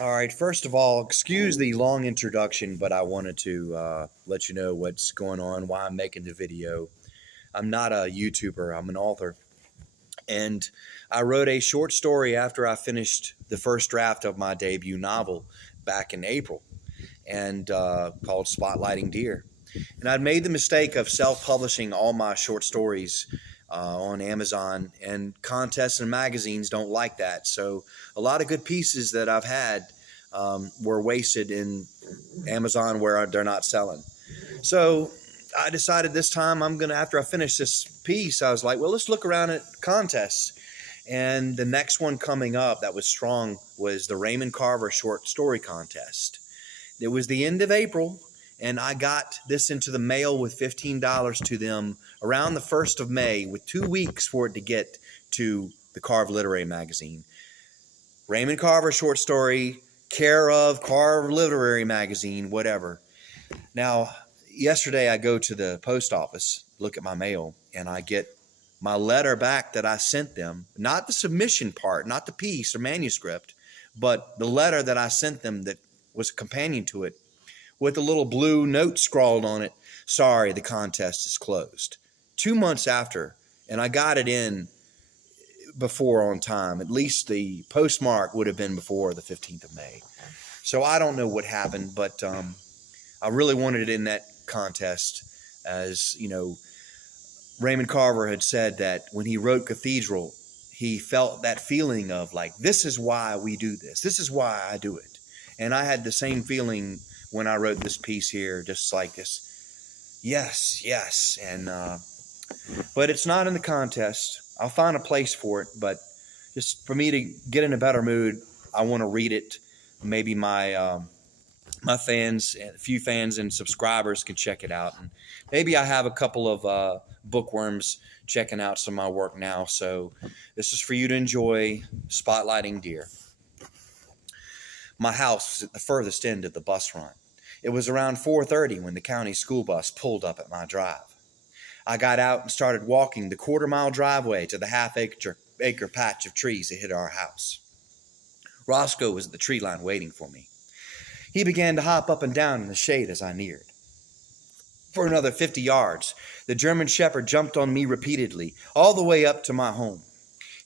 All right, first of all, excuse the long introduction, but I wanted to let you know what's going on, why I'm making the video. I'm not a YouTuber, I'm an author. And I wrote a short story after I finished the first draft of my debut novel back in April, and called Spotlighting Deer. And I'd made the mistake of self publishing all my short stories on Amazon, and contests and magazines don't like that. So a lot of good pieces that I've had were wasted in Amazon where they're not selling. So I decided this time after I finish this piece, I was like, well, let's look around at contests. And the next one coming up that was strong was the Raymond Carver Short Story Contest. It was the end of April, and I got this into the mail with $15 to them around the 1st of May, with 2 weeks for it to get to the Carver Literary Magazine. Raymond Carver Short Story, care of Carver Literary Magazine, whatever. Now, yesterday I go to the post office, look at my mail, and I get my letter back that I sent them. Not the submission part, not the piece or manuscript, but the letter that I sent them that was a companion to it, with a little blue note scrawled on it: sorry, the contest is closed. 2 months after, and I got it in before on time. At least the postmark would have been before the 15th of May. So I don't know what happened, but I really wanted it in that contest. As you know, Raymond Carver had said that when he wrote Cathedral, he felt that feeling of like, this is why we do this. This is why I do it. And I had the same feeling when I wrote this piece here, just like this. Yes, yes. And but it's not in the contest. I'll find a place for it, but just for me to get in a better mood, I want to read it. Maybe my fans, a few fans and subscribers can check it out. And maybe I have a couple of bookworms checking out some of my work now. So this is for you to enjoy. Spotlighting Deer. My house was at the furthest end of the bus run. It was around 4:30 when the county school bus pulled up at my drive. I got out and started walking the quarter-mile driveway to the half-acre patch of trees that hid our house. Roscoe was at the tree line waiting for me. He began to hop up and down in the shade as I neared. For another 50 yards, the German Shepherd jumped on me repeatedly, all the way up to my home.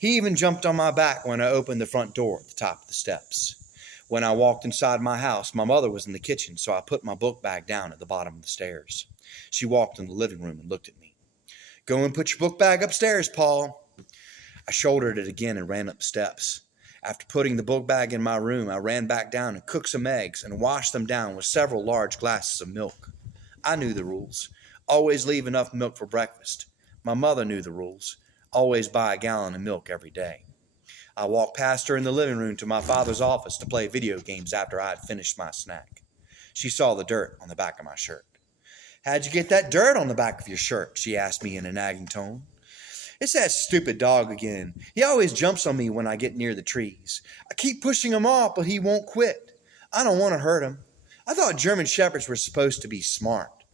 He even jumped on my back when I opened the front door at the top of the steps. When I walked inside my house, my mother was in the kitchen, so I put my book bag down at the bottom of the stairs. She walked in the living room and looked at me. Go and put your book bag upstairs, Paul. I shouldered it again and ran up the steps. After putting the book bag in my room, I ran back down and cooked some eggs and washed them down with several large glasses of milk. I knew the rules. Always leave enough milk for breakfast. My mother knew the rules. Always buy a gallon of milk every day. I walked past her in the living room to my father's office to play video games after I had finished my snack. She saw the dirt on the back of my shirt. How'd you get that dirt on the back of your shirt? She asked me in a nagging tone. It's that stupid dog again. He always jumps on me when I get near the trees. I keep pushing him off, but he won't quit. I don't want to hurt him. I thought German Shepherds were supposed to be smart.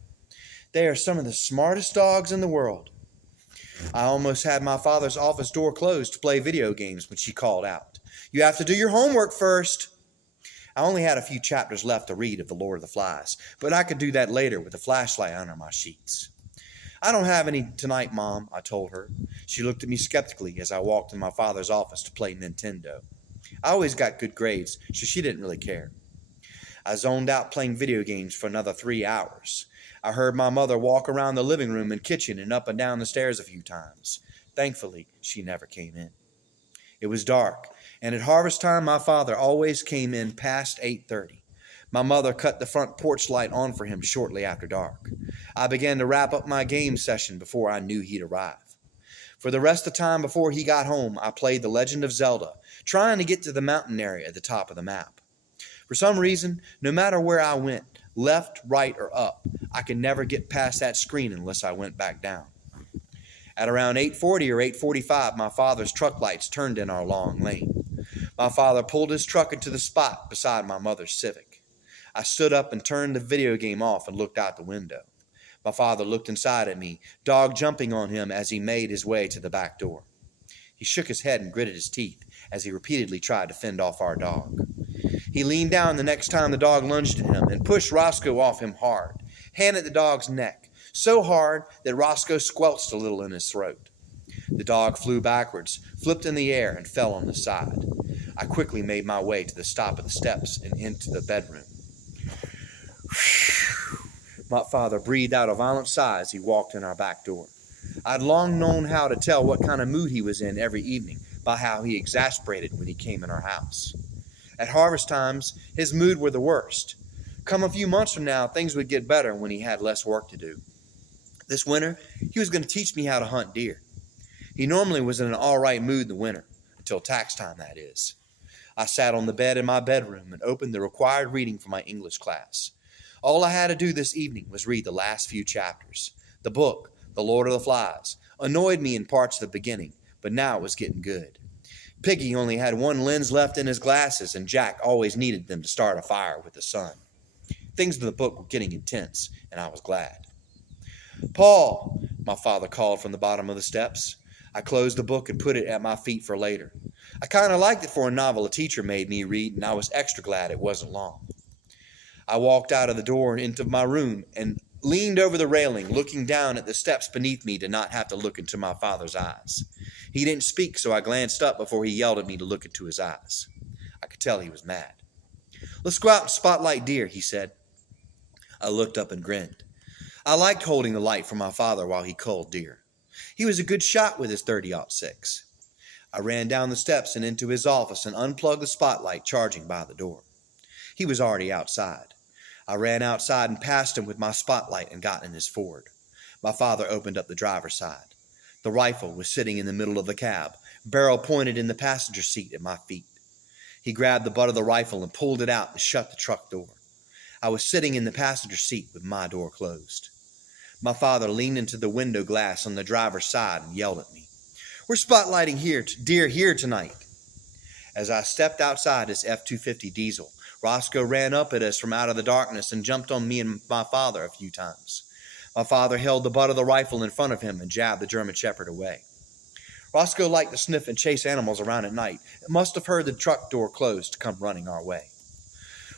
They are some of the smartest dogs in the world. I almost had my father's office door closed to play video games when she called out, You have to do your homework first. I only had a few chapters left to read of The Lord of the Flies, but I could do that later with a flashlight under my sheets. I don't have any tonight, Mom, I told her. She looked at me skeptically as I walked in my father's office to play Nintendo. I always got good grades, so she didn't really care. I zoned out playing video games for another 3 hours. I heard my mother walk around the living room and kitchen and up and down the stairs a few times. Thankfully, she never came in. It was dark, and at harvest time, my father always came in past 8:30. My mother cut the front porch light on for him shortly after dark. I began to wrap up my game session before I knew he'd arrive. For the rest of the time before he got home, I played The Legend of Zelda, trying to get to the mountain area at the top of the map. For some reason, no matter where I went, left, right, or up, I could never get past that screen unless I went back down. At around 8:40 or 8:45, my father's truck lights turned in our long lane. My father pulled his truck into the spot beside my mother's Civic. I stood up and turned the video game off and looked out the window. My father looked inside at me, dog jumping on him as he made his way to the back door. He shook his head and gritted his teeth as he repeatedly tried to fend off our dog. He leaned down the next time the dog lunged at him and pushed Roscoe off him hard, hand at the dog's neck, so hard that Roscoe squelched a little in his throat. The dog flew backwards, flipped in the air, and fell on his side. I quickly made my way to the top of the steps and into the bedroom. My father breathed out a violent sigh as he walked in our back door. I'd long known how to tell what kind of mood he was in every evening by how he exasperated when he came in our house. At harvest times, his mood were the worst. Come a few months from now, things would get better when he had less work to do. This winter, he was going to teach me how to hunt deer. He normally was in an all right mood in the winter, until tax time, that is. I sat on the bed in my bedroom and opened the required reading for my English class. All I had to do this evening was read the last few chapters. The book, The Lord of the Flies, annoyed me in parts at the beginning, but now it was getting good. Piggy only had one lens left in his glasses, and Jack always needed them to start a fire with the sun. Things in the book were getting intense, and I was glad. "Paul," my father called from the bottom of the steps. I closed the book and put it at my feet for later. I kind of liked it for a novel a teacher made me read, and I was extra glad it wasn't long. I walked out of the door and into my room and leaned over the railing, looking down at the steps beneath me to not have to look into my father's eyes. He didn't speak, so I glanced up before he yelled at me to look into his eyes. I could tell he was mad. "Let's go out and spotlight deer," he said. I looked up and grinned. I liked holding the light for my father while he culled deer. He was a good shot with his .30-06. I ran down the steps and into his office and unplugged the spotlight charging by the door. He was already outside. I ran outside and passed him with my spotlight and got in his Ford. My father opened up the driver's side. The rifle was sitting in the middle of the cab, barrel pointed in the passenger seat at my feet. He grabbed the butt of the rifle and pulled it out and shut the truck door. I was sitting in the passenger seat with my door closed. My father leaned into the window glass on the driver's side and yelled at me. "We're spotlighting deer here tonight." As I stepped outside his F-250 diesel, Roscoe ran up at us from out of the darkness and jumped on me and my father a few times. My father held the butt of the rifle in front of him and jabbed the German Shepherd away. Roscoe liked to sniff and chase animals around at night and must have heard the truck door close to come running our way.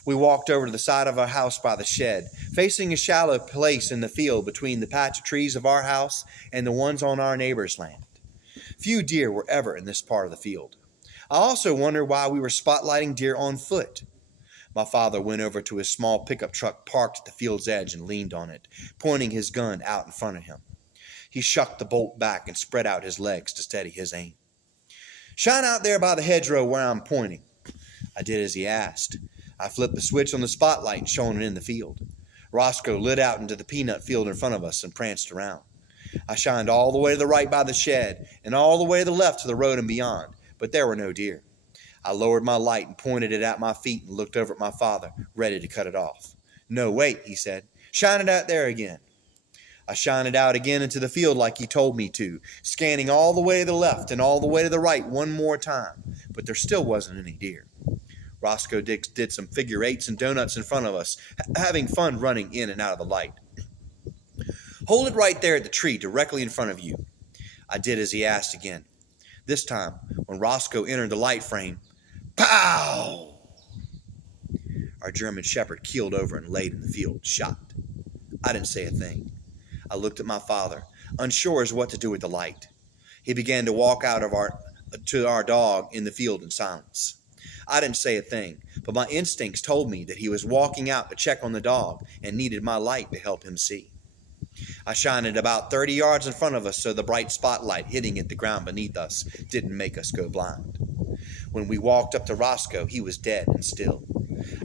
We walked over to the side of our house by the shed, facing a shallow place in the field between the patch of trees of our house and the ones on our neighbor's land. Few deer were ever in this part of the field. I also wondered why we were spotlighting deer on foot. My father went over to his small pickup truck parked at the field's edge and leaned on it, pointing his gun out in front of him. He shucked the bolt back and spread out his legs to steady his aim. "Shine out there by the hedgerow where I'm pointing." I did as he asked. I flipped the switch on the spotlight and shone it in the field. Roscoe lit out into the peanut field in front of us and pranced around. I shined all the way to the right by the shed and all the way to the left to the road and beyond, but there were no deer. I lowered my light and pointed it at my feet and looked over at my father, ready to cut it off. "No, wait," he said. "Shine it out there again." I shined it out again into the field like he told me to, scanning all the way to the left and all the way to the right one more time, but there still wasn't any deer. Roscoe did some figure eights and donuts in front of us, having fun running in and out of the light. "Hold it right there at the tree directly in front of you." I did as he asked again. This time, when Roscoe entered the light frame, pow! Our German Shepherd keeled over and laid in the field, shot. I didn't say a thing. I looked at my father, unsure as what to do with the light. He began to walk out to our dog in the field in silence. I didn't say a thing, but my instincts told me that he was walking out to check on the dog and needed my light to help him see. I shined it about 30 yards in front of us so the bright spotlight hitting at the ground beneath us didn't make us go blind. When we walked up to Roscoe, he was dead and still.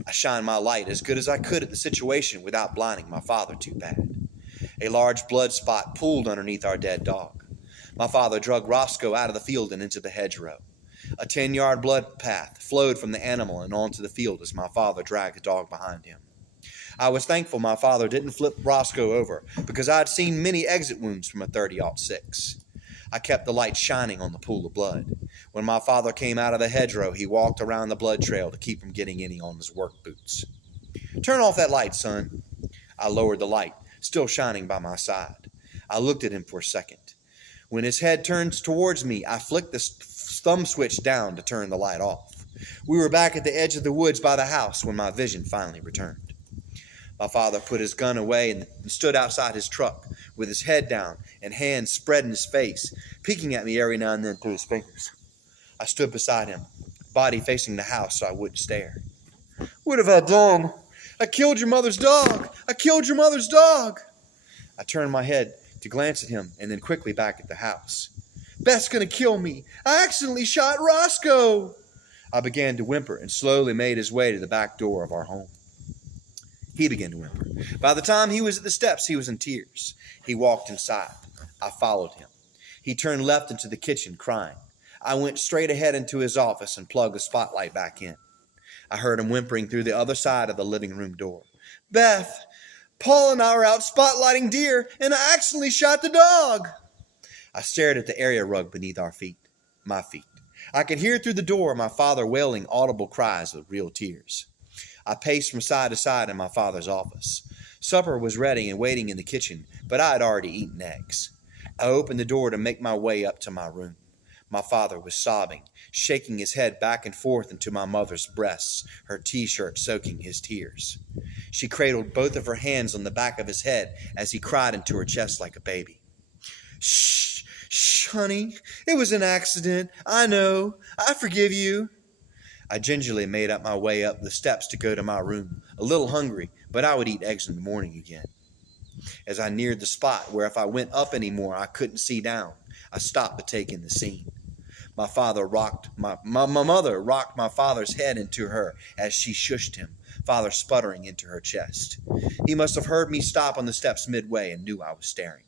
I shined my light as good as I could at the situation without blinding my father too bad. A large blood spot pooled underneath our dead dog. My father dragged Roscoe out of the field and into the hedgerow. A 10-yard blood path flowed from the animal and onto the field as my father dragged the dog behind him. I was thankful my father didn't flip Roscoe over, because I had seen many exit wounds from a .30-06. I kept the light shining on the pool of blood. When my father came out of the hedgerow, he walked around the blood trail to keep from getting any on his work boots. "Turn off that light, son." I lowered the light, still shining by my side. I looked at him for a second. When his head turned towards me, I flicked the thumb switch down to turn the light off. We were back at the edge of the woods by the house when my vision finally returned. My father put his gun away and stood outside his truck with his head down and hands spread in his face, peeking at me every now and then through his fingers. I stood beside him, body facing the house so I wouldn't stare. "What have I done? I killed your mother's dog! I killed your mother's dog!" I turned my head to glance at him and then quickly back at the house. "Beth's gonna kill me! I accidentally shot Roscoe!" I began to whimper and slowly made his way to the back door of our home. He began to whimper. By the time he was at the steps, he was in tears. He walked inside. I followed him. He turned left into the kitchen, crying. I went straight ahead into his office and plugged the spotlight back in. I heard him whimpering through the other side of the living room door. "Beth, Paul and I were out spotlighting deer, and I accidentally shot the dog." I stared at the area rug beneath my feet. I could hear through the door my father wailing audible cries with real tears. I paced from side to side in my father's office. Supper was ready and waiting in the kitchen, but I had already eaten eggs. I opened the door to make my way up to my room. My father was sobbing, shaking his head back and forth into my mother's breasts, her t-shirt soaking his tears. She cradled both of her hands on the back of his head as he cried into her chest like a baby. "Shh, shh, honey. It was an accident. I know. I forgive you." I gingerly made up my way up the steps to go to my room, a little hungry, but I would eat eggs in the morning again. As I neared the spot where if I went up anymore I couldn't see down, I stopped to take in the scene. My mother rocked my father's head into her as she shushed him, father sputtering into her chest. He must have heard me stop on the steps midway and knew I was staring.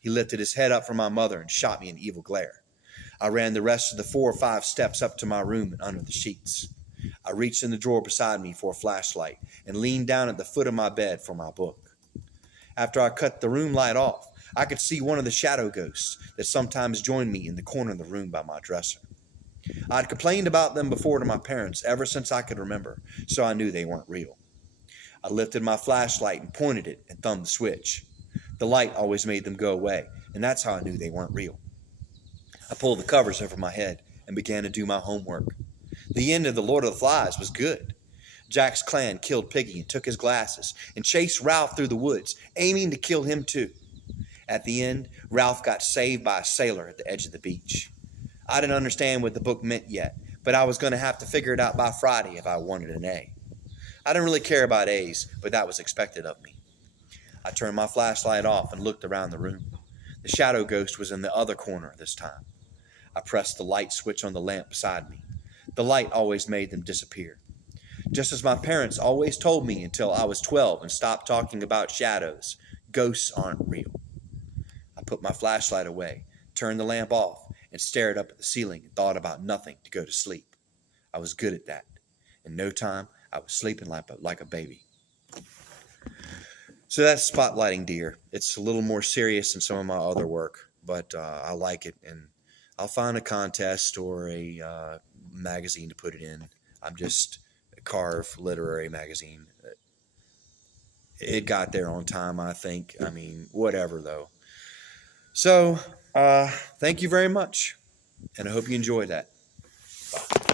He lifted his head up from my mother and shot me an evil glare. I ran the rest of the 4 or 5 steps up to my room and under the sheets. I reached in the drawer beside me for a flashlight and leaned down at the foot of my bed for my book. After I cut the room light off, I could see one of the shadow ghosts that sometimes joined me in the corner of the room by my dresser. I had complained about them before to my parents ever since I could remember, so I knew they weren't real. I lifted my flashlight and pointed it and thumbed the switch. The light always made them go away, and that's how I knew they weren't real. I pulled the covers over my head and began to do my homework. The end of The Lord of the Flies was good. Jack's clan killed Piggy and took his glasses and chased Ralph through the woods, aiming to kill him too. At the end, Ralph got saved by a sailor at the edge of the beach. I didn't understand what the book meant yet, but I was going to have to figure it out by Friday if I wanted an A. I didn't really care about A's, but that was expected of me. I turned my flashlight off and looked around the room. The shadow ghost was in the other corner this time. I pressed the light switch on the lamp beside me. The light always made them disappear. Just as my parents always told me until I was 12 and stopped talking about shadows, ghosts aren't real. I put my flashlight away, turned the lamp off, and stared up at the ceiling and thought about nothing to go to sleep. I was good at that. In no time, I was sleeping like a baby. So that's spotlighting deer. It's a little more serious than some of my other work, but I like it, and I'll find a contest or a magazine to put it in. I'm just a Carve literary magazine. It got there on time, I think. I mean, whatever, though. So, thank you very much, and I hope you enjoyed that. Bye.